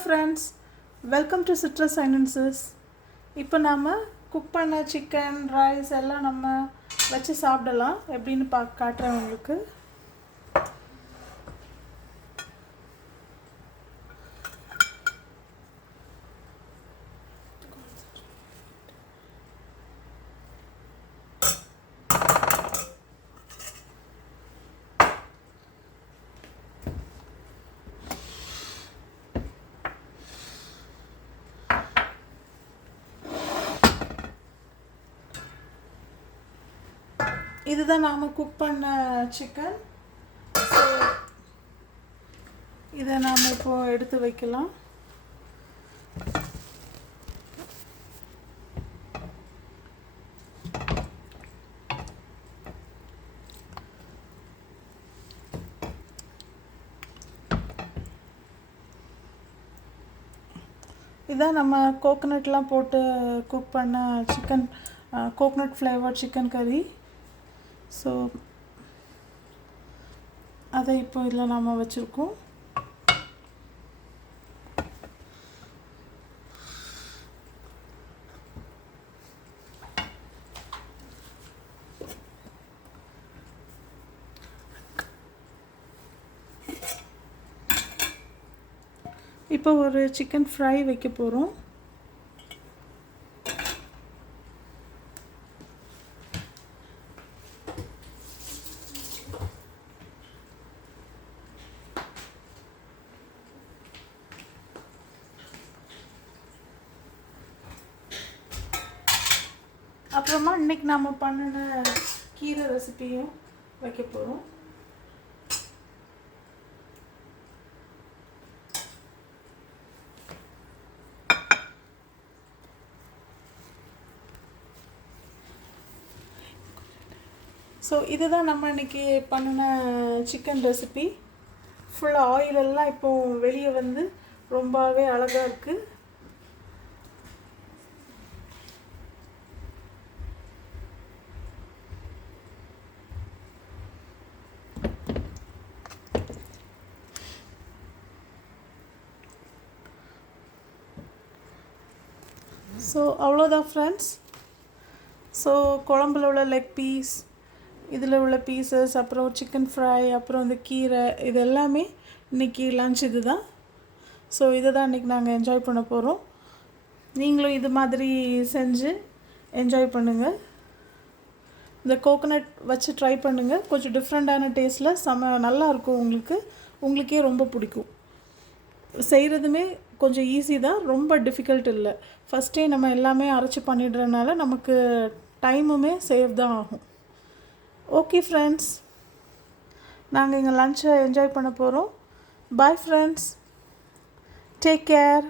Friends, welcome to citrus sinensis. இப்போ நாம் cook பண்ண சிக்கன் ரைஸ் எல்லாம் நம்ம வச்சு சாப்பிடலாம். எப்படின்னு காட்டுறேன் உங்களுக்கு. இதுதான் நாம் குக் பண்ண சிக்கன். ஸோ இதை நாம் இப்போது எடுத்து வைக்கலாம். இதான் நம்ம கோகோனட்லாம் போட்டு குக் பண்ண சிக்கன், கோகோனட் ஃப்ளேவர் சிக்கன் கறி. ஸோ அதை இப்போ இதில் நாம் வச்சுருக்கோம். இப்போ ஒரு சிக்கன் ஃப்ரை வைக்க போகிறோம். அப்புறமா இன்றைக்கி நாம் பண்ணின கீரை ரெசிபியும் வைக்க போகிறோம். ஸோ இதுதான் நம்ம இன்றைக்கி பண்ணின சிக்கன் ரெசிபி. ஃபுல்லாக ஆயிலெல்லாம் இப்போது வெளியே வந்து ரொம்பவே அழகாக இருக்குது. ஸோ அவ்வளோதான் ஃப்ரெண்ட்ஸ். ஸோ குழம்புல உள்ள லெக் பீஸ், இதில் உள்ள பீசஸ், அப்புறம் சிக்கன் ஃப்ரை, அப்புறம் இந்த கீரை, இது எல்லாமே இன்றைக்கி லன்ச் இது தான். ஸோ இதை தான் இன்றைக்கி நாங்கள் என்ஜாய் பண்ண போகிறோம். நீங்களும் இது மாதிரி செஞ்சு என்ஜாய் பண்ணுங்கள். இந்த கோகோனட் வச்சு ட்ரை பண்ணுங்கள். கொஞ்சம் டிஃப்ரெண்ட்டான டேஸ்ட்டில் நல்லாயிருக்கும். உங்களுக்கே ரொம்ப பிடிக்கும். செய்கிறதுமே கொஞ்சம் ஈஸி தான், ரொம்ப டிஃபிகல்ட் இல்லை. ஃபஸ்ட்டே நம்ம எல்லாமே அரைச்சி பண்ணிடுறதுனால நமக்கு டைமுமே சேவ் தான் ஆகும். ஓகே ஃப்ரெண்ட்ஸ், நாங்கள் எங்கள் லன்ச்சை என்ஜாய் பண்ண போகிறோம். Bye friends, take care.